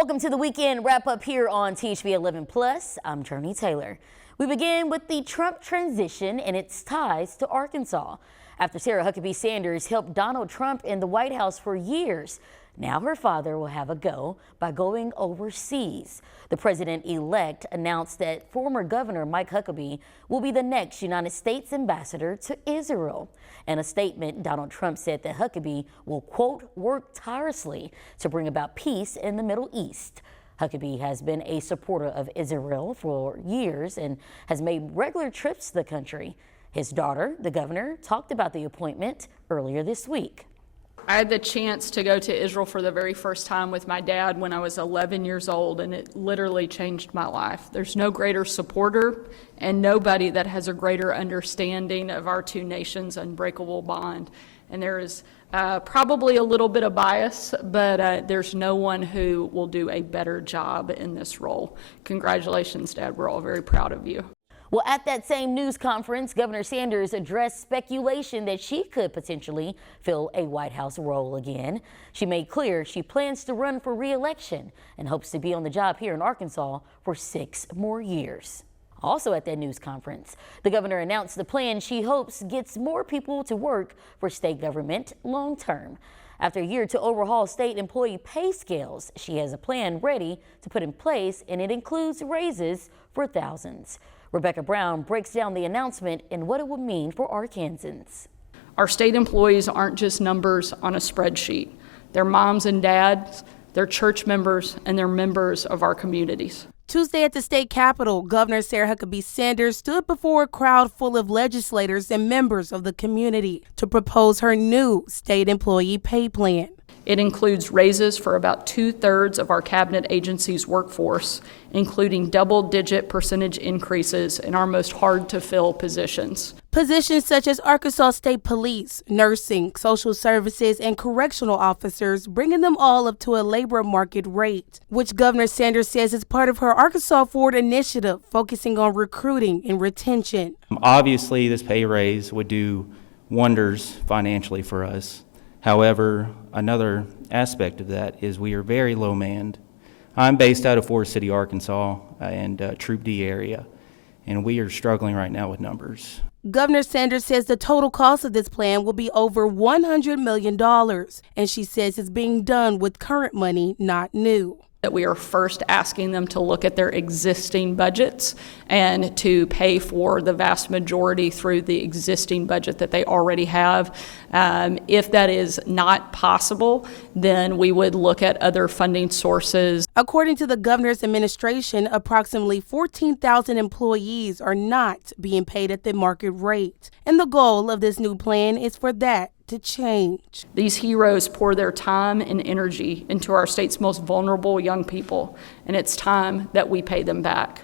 Welcome to the weekend wrap up here on THV11 Plus. I'm Jurnee Taylor. We begin with the Trump transition and its ties to Arkansas. After Sarah Huckabee Sanders helped Donald Trump in the White House for years, now her father will have a go by going overseas. The president-elect announced that former Governor Mike Huckabee will be the next United States ambassador to Israel. In a statement, Donald Trump said that Huckabee will, quote, work tirelessly to bring about peace in the Middle East. Huckabee has been a supporter of Israel for years and has made regular trips to the country. His daughter, the governor, talked about the appointment earlier this week. I had the chance to go to Israel for the very first time with my dad when I was 11 years old, and it literally changed my life. There's no greater supporter and nobody that has a greater understanding of our two nations' unbreakable bond. And there is probably a little bit of bias, but there's no one who will do a better job in this role. Congratulations, Dad. We're all very proud of you. Well, at that same news conference, Governor Sanders addressed speculation that she could potentially fill a White House role again. She made clear she plans to run for re-election and hopes to be on the job here in Arkansas for 6 more years. Also at that news conference, the governor announced the plan she hopes gets more people to work for state government long term. After a year to overhaul state employee pay scales, she has a plan ready to put in place, and it includes raises for thousands. Rebecca Brown breaks down the announcement and what it would mean for Arkansans. Our state employees aren't just numbers on a spreadsheet. They're moms and dads, they're church members, and they're members of our communities. Tuesday at the state capitol, Governor Sarah Huckabee Sanders stood before a crowd full of legislators and members of the community to propose her new state employee pay plan. It includes raises for about 2/3 of our cabinet agency's workforce, including double-digit percentage increases in our most hard-to-fill positions. Positions such as Arkansas State Police, nursing, social services, and correctional officers, bringing them all up to a labor market rate, which Governor Sanders says is part of her Arkansas Forward initiative, focusing on recruiting and retention. Obviously, this pay raise would do wonders financially for us. However, another aspect of that is we are very low manned. I'm based out of Forest City, Arkansas, and Troop D area, and we are struggling right now with numbers. Governor Sanders says the total cost of this plan will be over $100 million, and she says it's being done with current money, not new. That we are first asking them to look at their existing budgets and to pay for the vast majority through the existing budget that they already have. If that is not possible, then we would look at other funding sources. According to the governor's administration, approximately 14,000 employees are not being paid at the market rate. And the goal of this new plan is for that to change. These heroes pour their time and energy into our state's most vulnerable young people, and it's time that we pay them back.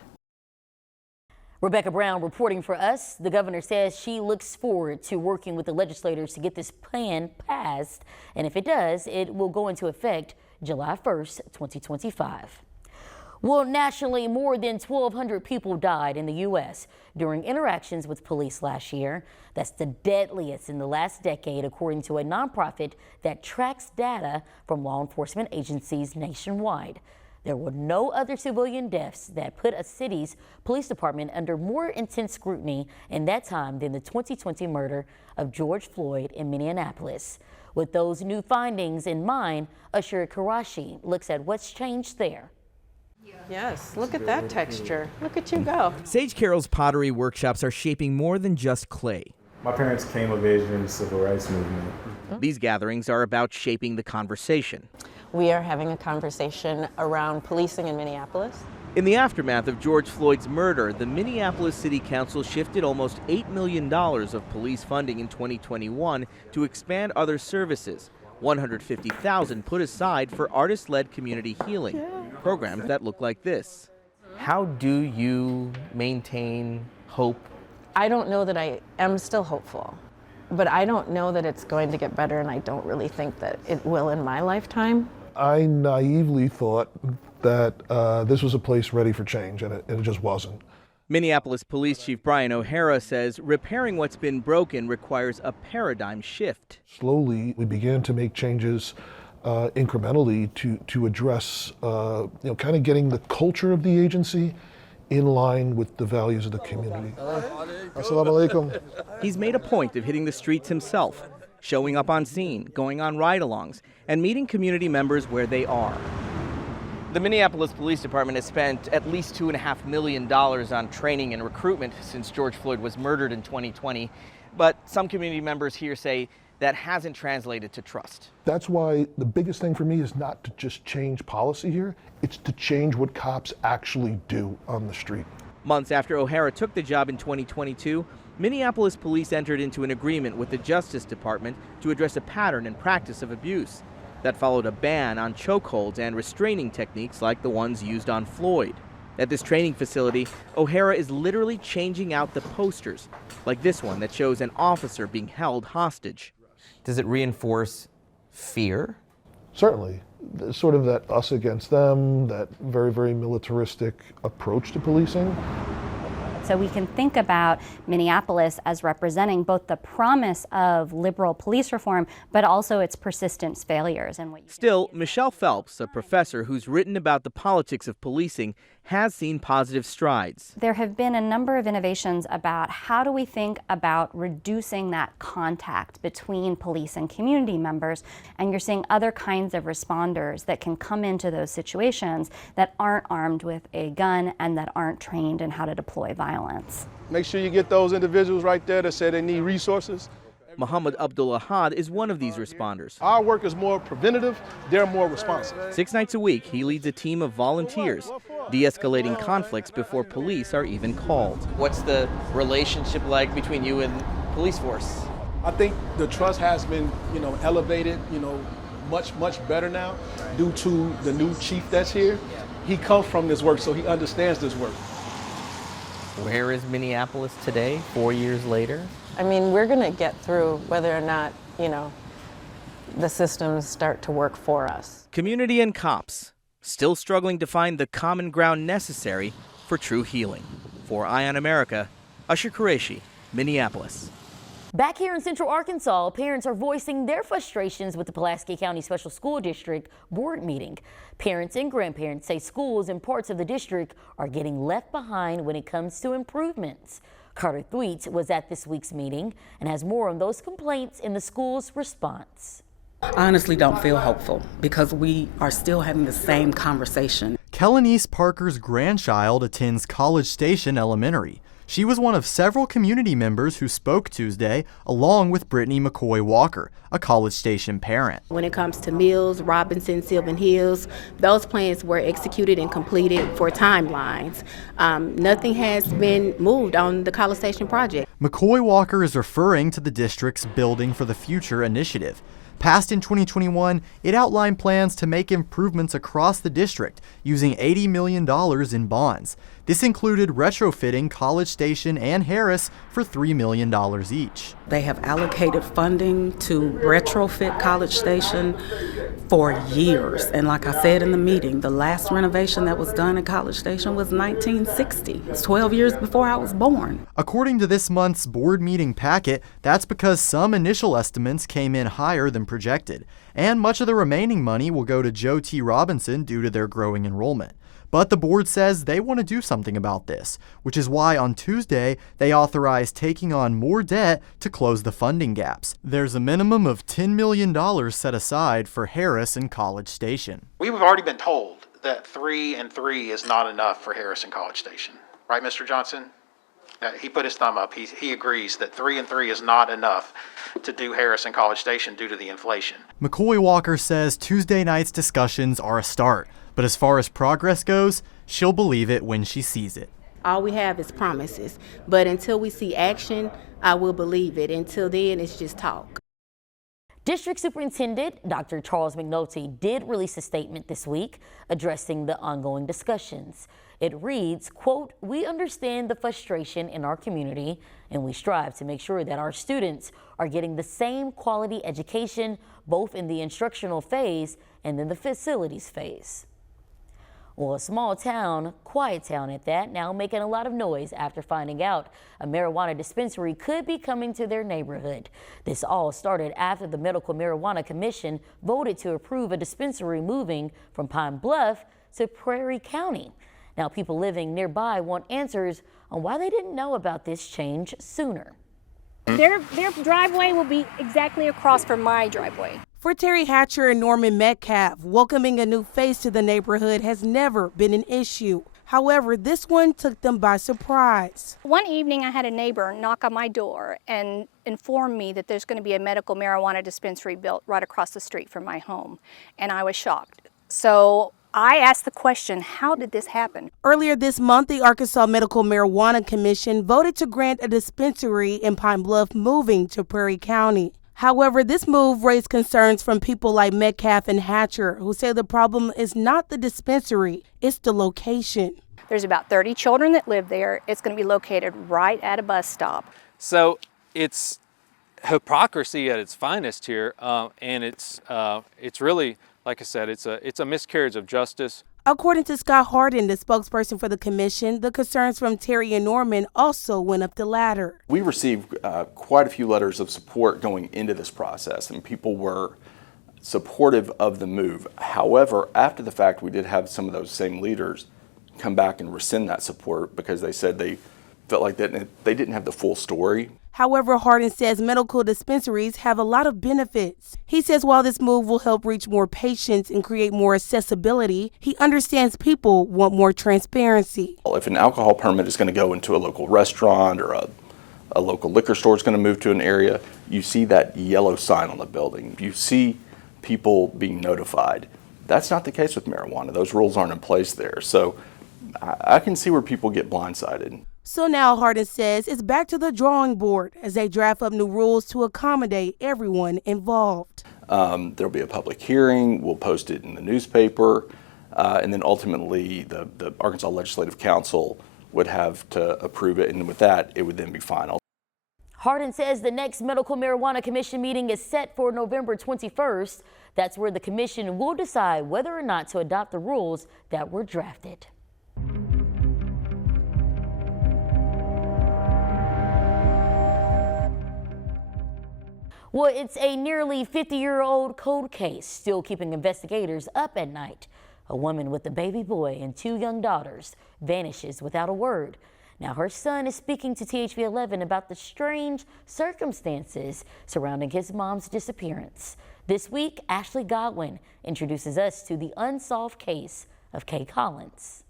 Rebecca Brown reporting for us. The governor says she looks forward to working with the legislators to get this plan passed, and if it does, it will go into effect July 1st, 2025. Well, nationally, more than 1,200 people died in the U.S. during interactions with police last year. That's the deadliest in the last decade, according to a nonprofit that tracks data from law enforcement agencies nationwide. There were no other civilian deaths that put a city's police department under more intense scrutiny in that time than the 2020 murder of George Floyd in Minneapolis. With those new findings in mind, Ashura Karashi looks at what's changed there. Yes, look at that texture. Look at you go. Sage Carroll's pottery workshops are shaping more than just clay. My parents came of age during the civil rights movement. These gatherings are about shaping the conversation. We are having a conversation around policing in Minneapolis. In the aftermath of George Floyd's murder, the Minneapolis City Council shifted almost $8 million of police funding in 2021 to expand other services. $150,000 put aside for artist-led community healing, programs that look like this. How do you maintain hope? I don't know that I am still hopeful, but I don't know that it's going to get better, and I don't really think that it will in my lifetime. I naively thought that this was a place ready for change, and it just wasn't. Minneapolis Police Chief Brian O'Hara says repairing what's been broken requires a paradigm shift. Slowly, we began to make changes incrementally to address, kind of getting the culture of the agency in line with the values of the community. Assalamu alaikum. He's made a point of hitting the streets himself, showing up on scene, going on ride-alongs, and meeting community members where they are. The Minneapolis Police Department has spent at least $2.5 million on training and recruitment since George Floyd was murdered in 2020. But some community members here say that hasn't translated to trust. That's why the biggest thing for me is not to just change policy here, it's to change what cops actually do on the street. Months after O'Hara took the job in 2022, Minneapolis police entered into an agreement with the Justice Department to address a pattern and practice of abuse. That followed a ban on chokeholds and restraining techniques like the ones used on Floyd. At this training facility, O'Hara is literally changing out the posters, like this one that shows an officer being held hostage. Does it reinforce fear? Certainly. Sort of that us against them, that very, very militaristic approach to policing. So we can think about Minneapolis as representing both the promise of liberal police reform, but also its persistent failures. Still, Michelle Phelps, a professor who's written about the politics of policing, has seen positive strides. There have been a number of innovations about how do we think about reducing that contact between police and community members, and you're seeing other kinds of responders that can come into those situations that aren't armed with a gun and that aren't trained in how to deploy violence. Make sure you get those individuals right there that say they need resources. Muhammad Abdul-Ahad is one of these responders. Our work is more preventative, they're more responsive. 6 nights a week, he leads a team of volunteers, de-escalating conflicts before police are even called. What's the relationship like between you and police force? I think the trust has been, elevated, much better now due to the new chief that's here. He comes from this work, so he understands this work. Where is Minneapolis today, 4 years later? I mean, we're going to get through whether or not, the systems start to work for us. Community and cops still struggling to find the common ground necessary for true healing. For Eye on America, Usher Qureshi, Minneapolis. Back here in Central Arkansas, parents are voicing their frustrations with the Pulaski County Special School District board meeting. Parents and grandparents say schools in parts of the district are getting left behind when it comes to improvements. Carter Thweet was at this week's meeting and has more on those complaints in the school's response. I honestly don't feel hopeful because we are still having the same conversation. Kellenise Parker's grandchild attends College Station Elementary. She was one of several community members who spoke Tuesday, along with Brittany McCoy Walker, a College Station parent. When it comes to Mills, Robinson, Sylvan Hills, those plans were executed and completed for timelines. Nothing has been moved on the College Station project. McCoy Walker is referring to the district's Building for the Future initiative. Passed in 2021, it outlined plans to make improvements across the district using $80 million in bonds. This included retrofitting College Station and Harris for $3 million each. They have allocated funding to retrofit College Station for years. And like I said in the meeting, the last renovation that was done at College Station was 1960. It's 12 years before I was born. According to this month's board meeting packet, that's because some initial estimates came in higher than projected. And much of the remaining money will go to Joe T. Robinson due to their growing enrollment. But the board says they want to do something about this, which is why on Tuesday they authorized taking on more debt to close the funding gaps. There's a minimum of $10 million set aside for Harris and College Station. We've already been told that 3 and 3 is not enough for Harris and College Station. Right, Mr. Johnson? He put his thumb up. He agrees that 3 and 3 is not enough to do Harris and College Station due to the inflation. McCoy Walker says Tuesday night's discussions are a start. But as far as progress goes, she'll believe it when she sees it. All we have is promises, but until we see action, I will believe it. Until then, it's just talk. District Superintendent Dr. Charles McNulty did release a statement this week addressing the ongoing discussions. It reads, quote, "We understand the frustration in our community and we strive to make sure that our students are getting the same quality education both in the instructional phase and in the facilities phase." Well, a small town, quiet town at that, now making a lot of noise after finding out a marijuana dispensary could be coming to their neighborhood. This all started after the Medical Marijuana Commission voted to approve a dispensary moving from Pine Bluff to Prairie County. Now, people living nearby want answers on why they didn't know about this change sooner. Their driveway will be exactly across from my driveway. For Terry Hatcher and Norman Metcalf, welcoming a new face to the neighborhood has never been an issue. However, this one took them by surprise. One evening I had a neighbor knock on my door and inform me that there's going to be a medical marijuana dispensary built right across the street from my home, and I was shocked. So I asked the question, how did this happen? Earlier this month, the Arkansas Medical Marijuana Commission voted to grant a dispensary in Pine Bluff moving to Prairie County. However, this move raised concerns from people like Metcalf and Hatcher, who say the problem is not the dispensary, it's the location. There's about 30 children that live there. It's going to be located right at a bus stop. So it's hypocrisy at its finest here, and it's really, like I said, it's a miscarriage of justice. According to Scott Harden, the spokesperson for the commission, the concerns from Terry and Norman also went up the ladder. We received quite a few letters of support going into this process, and people were supportive of the move. However, after the fact, we did have some of those same leaders come back and rescind that support because they said they felt like that they didn't have the full story. However, Harden says medical dispensaries have a lot of benefits. He says while this move will help reach more patients and create more accessibility, he understands people want more transparency. If an alcohol permit is going to go into a local restaurant or a local liquor store is going to move to an area, you see that yellow sign on the building. You see people being notified. That's not the case with marijuana. Those rules aren't in place there. So I can see where people get blindsided. So now Harden says it's back to the drawing board as they draft up new rules to accommodate everyone involved. There'll be a public hearing, we'll post it in the newspaper, and then ultimately the Arkansas Legislative Council would have to approve it, and with that, it would then be final. Harden says the next Medical Marijuana Commission meeting is set for November 21st. That's where the commission will decide whether or not to adopt the rules that were drafted. Well, it's a nearly 50-year-old cold case still keeping investigators up at night. A woman with a baby boy and 2 young daughters vanishes without a word. Now, her son is speaking to THV11 about the strange circumstances surrounding his mom's disappearance. This week, Ashley Godwin introduces us to the unsolved case of Kay Collins.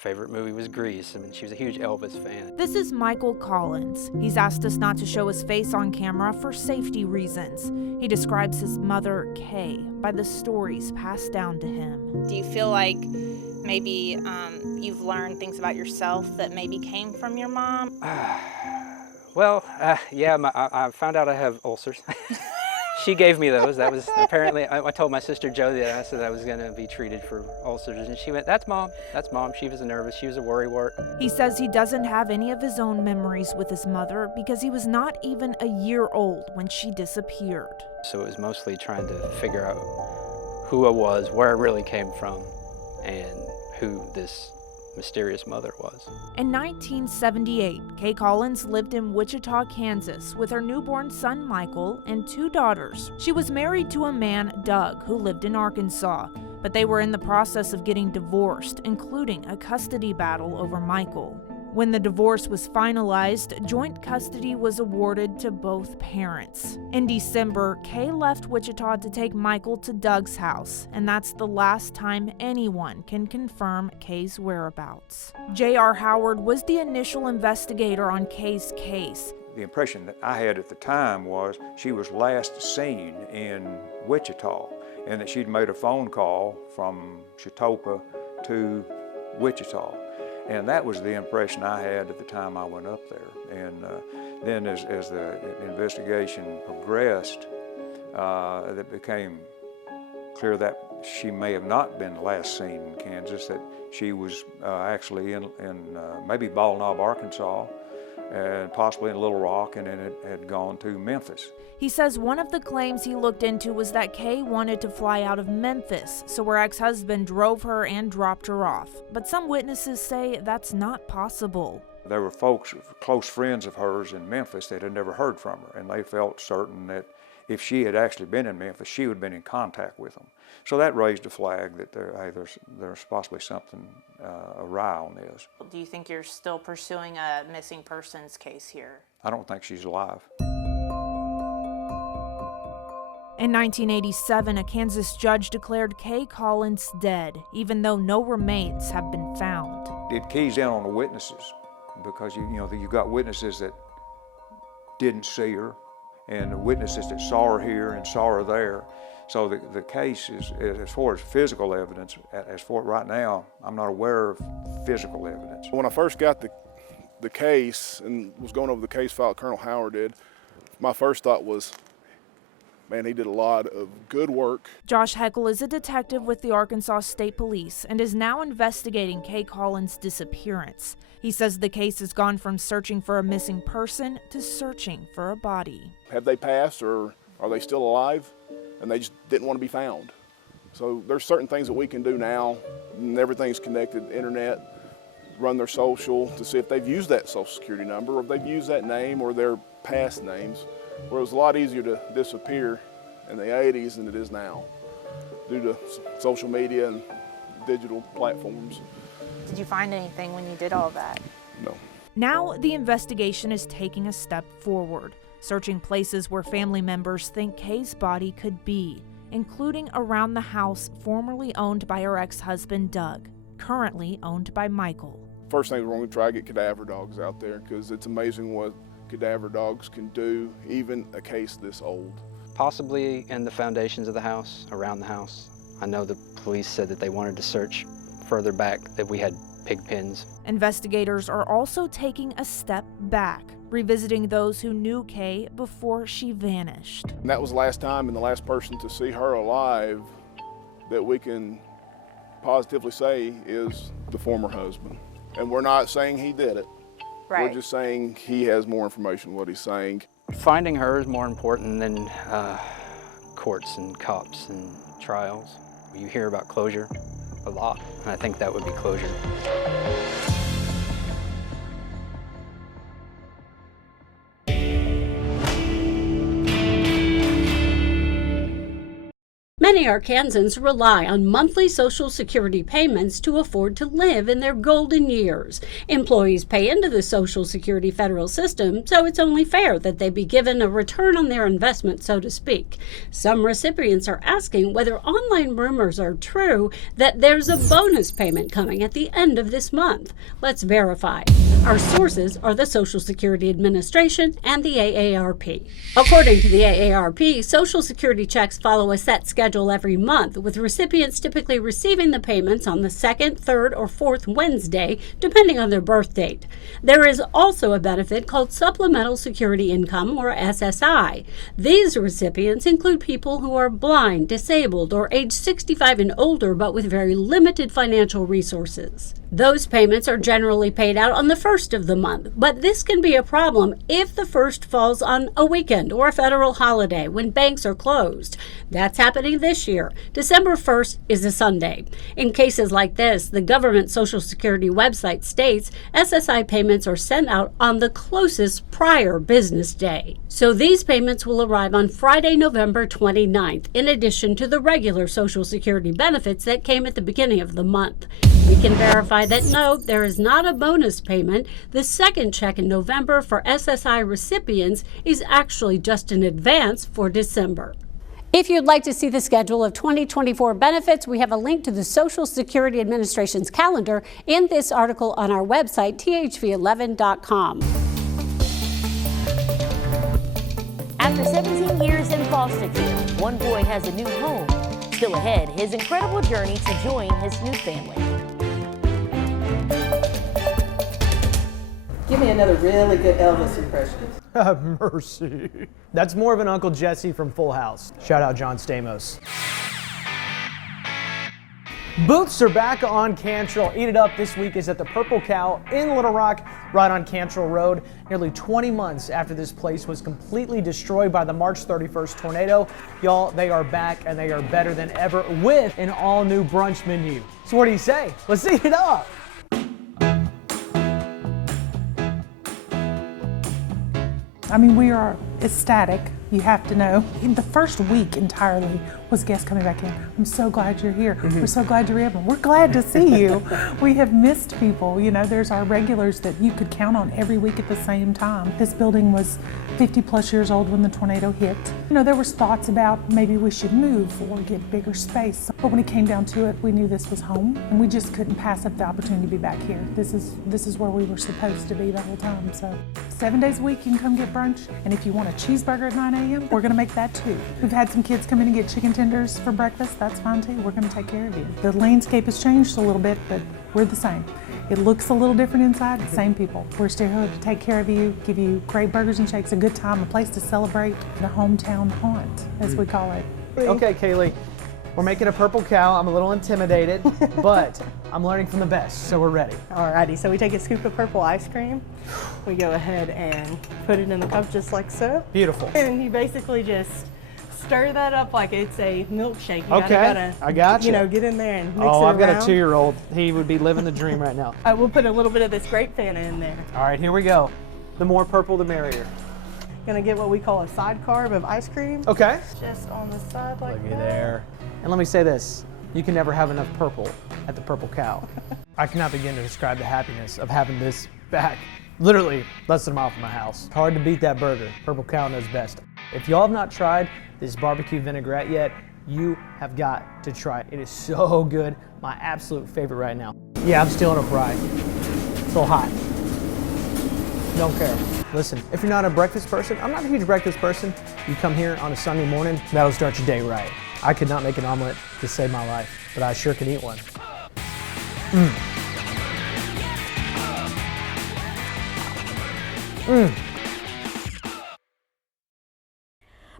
Favorite movie was Grease. I mean, she was a huge Elvis fan. This is Michael Collins. He's asked us not to show his face on camera for safety reasons. He describes his mother, Kay, by the stories passed down to him. Do you feel like maybe you've learned things about yourself that maybe came from your mom? Well, yeah, I found out I have ulcers. She gave me those. That was apparently, I told my sister Jo that I said I was going to be treated for ulcers, and she went, that's mom, that's mom. She was nervous, she was a worrywart. He says he doesn't have any of his own memories with his mother because he was not even a year old when she disappeared. So it was mostly trying to figure out who I was, where I really came from, and who this mysterious mother was. In 1978, Kay Collins lived in Wichita, Kansas with her newborn son Michael and 2 daughters. She was married to a man, Doug, who lived in Arkansas, but they were in the process of getting divorced, including a custody battle over Michael. When the divorce was finalized, joint custody was awarded to both parents. In December, Kay left Wichita to take Michael to Doug's house, and that's the last time anyone can confirm Kay's whereabouts. J.R. Howard was the initial investigator on Kay's case. The impression that I had at the time was she was last seen in Wichita, and that she'd made a phone call from Chautauqua to Wichita. And that was the impression I had at the time I went up there. And then as the investigation progressed, it became clear that she may have not been last seen in Kansas, that she was actually in maybe Ball Knob, Arkansas, and possibly in Little Rock, and then it had gone to Memphis. He says one of the claims he looked into was that Kay wanted to fly out of Memphis, so her ex-husband drove her and dropped her off. But some witnesses say that's not possible. There were folks, close friends of hers in Memphis that had never heard from her, and they felt certain that if she had actually been in Memphis, she would have been in contact with them. So that raised a flag that there's possibly something awry on this. Do you think you're still pursuing a missing persons case here? I don't think she's alive. In 1987, a Kansas judge declared Kay Collins dead, even though no remains have been found. It keys in on the witnesses because you got witnesses that didn't see her and the witnesses that saw her here and saw her there. So the case is, as far as physical evidence, as for right now, I'm not aware of physical evidence. When I first got the case and was going over the case file Colonel Howard did, my first thought was, man, he did a lot of good work. Josh Heckel is a detective with the Arkansas State Police and is now investigating Kay Collins' disappearance. He says the case has gone from searching for a missing person to searching for a body. Have they passed or are they still alive? And they just didn't want to be found. So there's certain things that we can do now, and everything's connected, internet, run their social to see if they've used that social security number or if they've used that name or their past names, where it was a lot easier to disappear in the 80s than it is now due to social media and digital platforms. Did you find anything when you did all that? No. Now the investigation is taking a step forward, searching places where family members think Kay's body could be, including around the house formerly owned by her ex-husband Doug, currently owned by Michael. First thing we're going to try to get cadaver dogs out there because it's amazing what cadaver dogs can do, even a case this old. Possibly in the foundations of the house, around the house. I know the police said that they wanted to search further back, that we had pig pens. Investigators are also taking a step back, revisiting those who knew Kay before she vanished. And that was the last time and the last person to see her alive that we can positively say is the former husband. And we're not saying he did it. Right. We're just saying he has more information what he's saying. Finding her is more important than courts and cops and trials. You hear about closure a lot, and I think that would be closure. Many Arkansans rely on monthly Social Security payments to afford to live in their golden years. Employees pay into the Social Security federal system, so it's only fair that they be given a return on their investment, so to speak. Some recipients are asking whether online rumors are true that there's a bonus payment coming at the end of this month. Let's verify. Our sources are the Social Security Administration and the AARP. According to the AARP, Social Security checks follow a set schedule every month, with recipients typically receiving the payments on the second, third, or fourth Wednesday, depending on their birth date. There is also a benefit called Supplemental Security Income, or SSI. These recipients include people who are blind, disabled, or age 65 and older, but with very limited financial resources. Those payments are generally paid out on the first of the month, but this can be a problem if the first falls on a weekend or a federal holiday when banks are closed. That's happening this year. December 1st is a Sunday. In cases like this, the government Social Security website states SSI payments are sent out on the closest prior business day. So these payments will arrive on Friday, November 29th, in addition to the regular Social Security benefits that came at the beginning of the month. We can verify that no, there is not a bonus payment. The second check in November for SSI recipients is actually just an advance for December. If you'd like to see the schedule of 2024 benefits, we have a link to the Social Security Administration's calendar in this article on our website, THV11.com. After 17 years in foster care, one boy has a new home. Still ahead, his incredible journey to join his new family. Give me another really good Elvis impression. Have mercy. That's more of an Uncle Jesse from Full House. Shout out John Stamos. Booths are back on Cantrell. Eat It Up this week is at the Purple Cow in Little Rock, right on Cantrell Road. Nearly 20 months after this place was completely destroyed by the March 31st tornado, y'all, they are back and they are better than ever with an all-new brunch menu. So what do you say? Let's eat it up. I mean, we are ecstatic, you have to know. In the first week entirely was guests coming back in. I'm so glad you're here. We're so glad you're able. We're glad to see you. We have missed people. You know, there's our regulars that you could count on every week at the same time. This building was 50 plus years old when the tornado hit. You know, there was thoughts about maybe we should move or get bigger space. But when it came down to it, we knew this was home and we just couldn't pass up the opportunity to be back here. This is where we were supposed to be the whole time. So 7 days a week you can come get brunch. And if you want a cheeseburger at 9 a.m., we're gonna make that too. We've had some kids come in and get chicken tenders for breakfast. That's fine too. We're gonna take care of you. The landscape has changed a little bit, but we're the same. It looks a little different inside, the same people. We're still here to take care of you, give you great burgers and shakes, a good time, a place to celebrate the hometown haunt, as we call it. Okay, Kaylee, we're making a Purple Cow. I'm a little intimidated, but I'm learning from the best, so we're ready. Alrighty, so we take a scoop of purple ice cream. We go ahead and put it in the cup just like so. Beautiful. And you basically just stir that up like it's a milkshake. You Okay, I got you. You know, get in there and mix it Oh, around. I've got a 2-year-old. He would be living the dream right now. We'll put a little bit of this grape Fanta in there. All right, here we go. The more purple, the merrier. Gonna get what we call a side carb of ice cream. Okay. Just on the side like Looky that. there. And let me say this, you can never have enough purple at the Purple Cow. I cannot begin to describe the happiness of having this back. Literally less than a mile from my house. Hard to beat that burger. Purple Cow knows best. If y'all have not tried this barbecue vinaigrette yet, you have got to try it. It is so good. My absolute favorite right now. Yeah, I'm stealing a fry. It's a little hot. Don't care. Listen, if you're not a breakfast person, I'm not a huge breakfast person. You come here on a Sunday morning, that'll start your day right. I could not make an omelet to save my life, but I sure can eat one.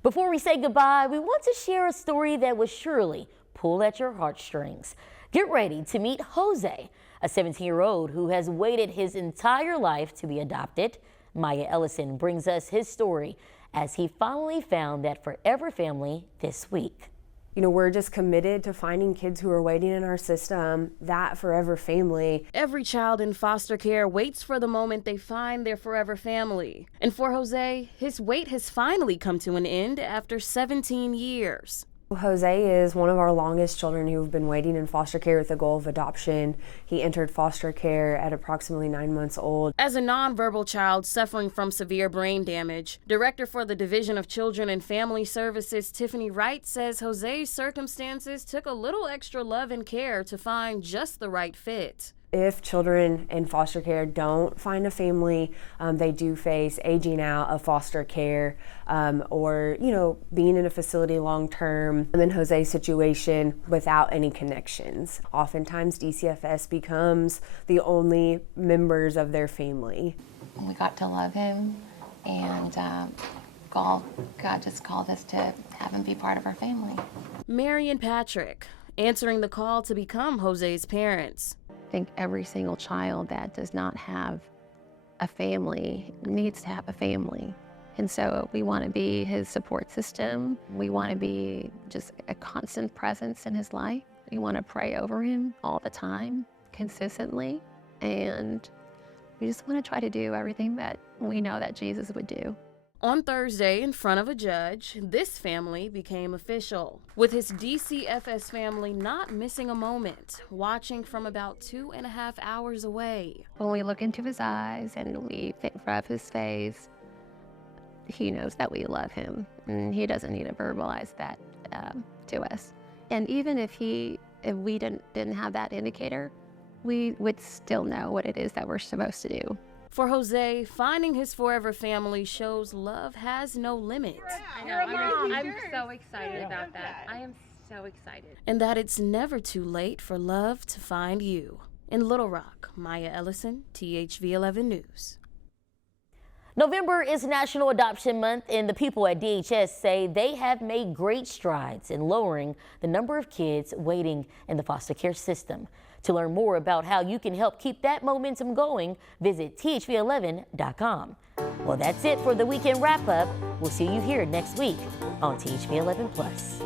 Before we say goodbye, we want to share a story that will surely pull at your heartstrings. Get ready to meet Jose, a 17-year-old who has waited his entire life to be adopted. Maya Ellison brings us his story as he finally found that forever family this week. You know, we're just committed to finding kids who are waiting in our system, that forever family. Every child in foster care waits for the moment they find their forever family. And for Jose, his wait has finally come to an end after 17 years. Jose is one of our longest children who have been waiting in foster care with the goal of adoption. He entered foster care at approximately 9 months old. As a nonverbal child suffering from severe brain damage, Director for the Division of Children and Family Services, Tiffany Wright, says Jose's circumstances took a little extra love and care to find just the right fit. If children in foster care don't find a family, they do face aging out of foster care or, you know, being in a facility long term. And in Jose's situation, without any connections. Oftentimes DCFS becomes the only members of their family. We got to love him, and God just called us to have him be part of our family. Mary and Patrick, answering the call to become Jose's parents. I think every single child that does not have a family needs to have a family. And so we want to be his support system. We want to be just a constant presence in his life. We want to pray over him all the time, consistently. And we just want to try to do everything that we know that Jesus would do. On Thursday, in front of a judge, this family became official, with his DCFS family not missing a moment, watching from about 2.5 hours away. When we look into his eyes and we rub his face, he knows that we love him, and he doesn't need to verbalize that to us. And even if we didn't have that indicator, we would still know what it is that we're supposed to do. For Jose, finding his forever family shows love has no limit. I'm so excited about that. I am so excited. And that it's never too late for love to find you. In Little Rock, Maya Ellison, THV11 News. November is National Adoption Month, and the people at DHS say they have made great strides in lowering the number of kids waiting in the foster care system. To learn more about how you can help keep that momentum going, visit THV11.com. Well, that's it for the weekend wrap-up. We'll see you here next week on THV11 Plus.